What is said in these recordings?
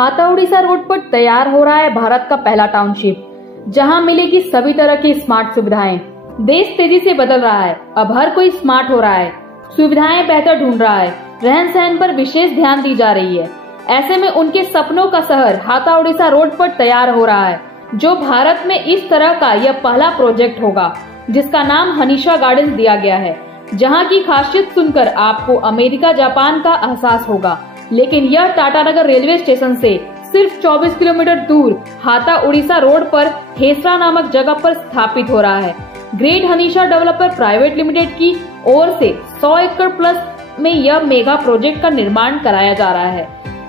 हाता उड़ीसा रोड पर तैयार हो रहा है भारत का पहला टाउनशिप, जहां मिलेगी सभी तरह की स्मार्ट सुविधाएं। देश तेजी से बदल रहा है, अब हर कोई स्मार्ट हो रहा है, सुविधाएं बेहतर ढूंढ रहा है, रहन सहन पर विशेष ध्यान दी जा रही है। ऐसे में उनके सपनों का शहर हाता उड़ीसा रोड पर तैयार हो रहा है, जो भारत में इस तरह का यह पहला प्रोजेक्ट होगा, जिसका नाम हनीशा गार्डन दिया गया है। जहां की खासियत सुनकर आपको अमेरिका जापान का एहसास होगा, लेकिन यह टाटानगर रेलवे स्टेशन से सिर्फ 24 किलोमीटर दूर हाता उड़ीसा रोड पर हेसरा नामक जगह पर स्थापित हो रहा है। ग्रेट हनीशा डेवलपर प्राइवेट लिमिटेड की ओर से 100 एकड़ प्लस में यह मेगा प्रोजेक्ट का निर्माण कराया जा रहा है,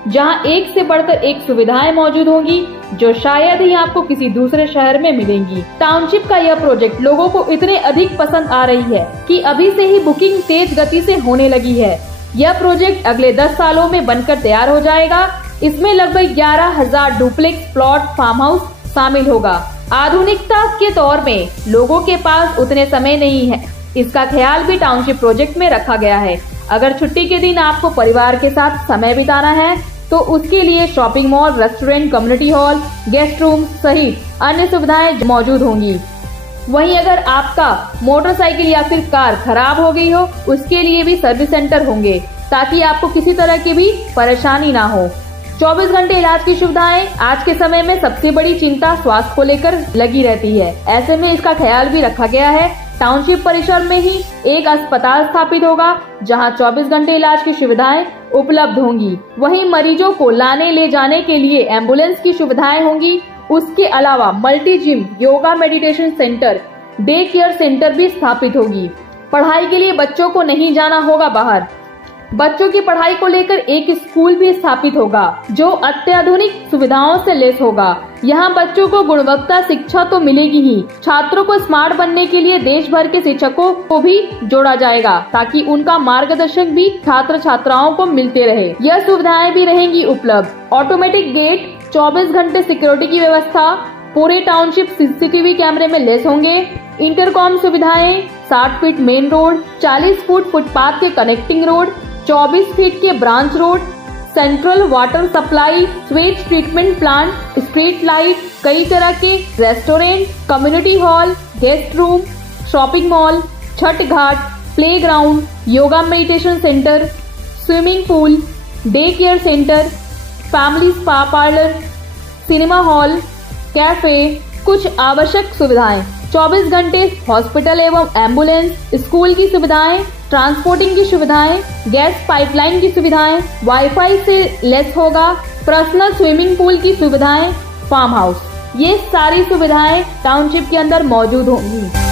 जहां एक से बढ़कर एक सुविधाएं मौजूद होंगी, जो शायद ही आपको किसी दूसरे शहर में मिलेंगी। टाउनशिप का यह प्रोजेक्ट लोगों को इतने अधिक पसंद आ रही है कि अभी से ही बुकिंग तेज गति से होने लगी है। यह प्रोजेक्ट अगले 10 सालों में बनकर तैयार हो जाएगा। इसमें लगभग 11,000 डुप्लेक्स प्लॉट फार्म हाउस शामिल होगा। आधुनिकता के दौर में लोगों के पास उतने समय नहीं है, इसका ख्याल भी टाउनशिप प्रोजेक्ट में रखा गया है। अगर छुट्टी के दिन आपको परिवार के साथ समय बिताना है तो उसके लिए shopping mall, restaurant, community hall, guest room सहित अन्य सुविधाएं मौजूद होंगी। वहीं अगर आपका मोटरसाइकिल या फिर कार खराब हो गई हो, उसके लिए भी सर्विस सेंटर होंगे, ताकि आपको किसी तरह की भी परेशानी ना हो। 24 घंटे इलाज की सुविधाएं आज के समय में सबसे बड़ी चिंता स्वास्थ्य को लेकर लगी रहती है। ऐसे में इसका ख्याल भी रखा गया है। टाउनशिप परिसर में ही एक अस्पताल स्थापित होगा, जहां 24 घंटे इलाज की सुविधाएं उपलब्ध होंगी। वहीं मरीजों को लाने ले जाने के लिए एम्बुलेंस की सुविधाएं होंगी। उसके अलावा multi gym, yoga, meditation centre, day care centre भी स्थापित होगी। पढ़ाई के लिए बच्चों को नहीं जाना होगा बाहर। बच्चों की पढ़ाई को लेकर एक स्कूल भी स्थापित होगा, जो अत्याधुनिक सुविधाओं से लैस होगा। यहाँ बच्चों को गुणवत्ता शिक्षा तो मिलेगी ही, छात्रों को स्मार्ट बनने के लिए देश भर के शिक्षकों को भी जोड़ा जाएगा, ताकि उनका मार्गदर्शन भी छात्र छात्राओं को मिलते रहे। यह सुविधाएं भी रहेंगी उपलब्ध। ऑटोमेटिक गेट, 24 घंटे सिक्योरिटी की व्यवस्था, पूरे टाउनशिप सीसीटीवी कैमरे में लैस होंगे। इंटरकॉम सुविधाएं, 60 feet main road, 40 foot footpath के कनेक्टिंग रोड, 24 फीट के branch road, central water supply, sewage treatment plant, street light, कई तरह के restaurant, community hall, guest room, shopping mall, Chhath ghat, play ground, yoga meditation centre, swimming pool, day care centre, family spa parlour, cinema hall, cafe, कुछ आवश्यक सुविधाएं, 24 घंटे hospital एवं ambulance, school की सुविधाएं, ट्रांसपोर्टिंग की सुविधाएं, गैस पाइपलाइन की सुविधाएं, वाईफाई से लैस होगा, पर्सनल स्विमिंग पूल की सुविधाएं, फार्म हाउस, ये सारी सुविधाएं टाउनशिप के अंदर मौजूद होंगी।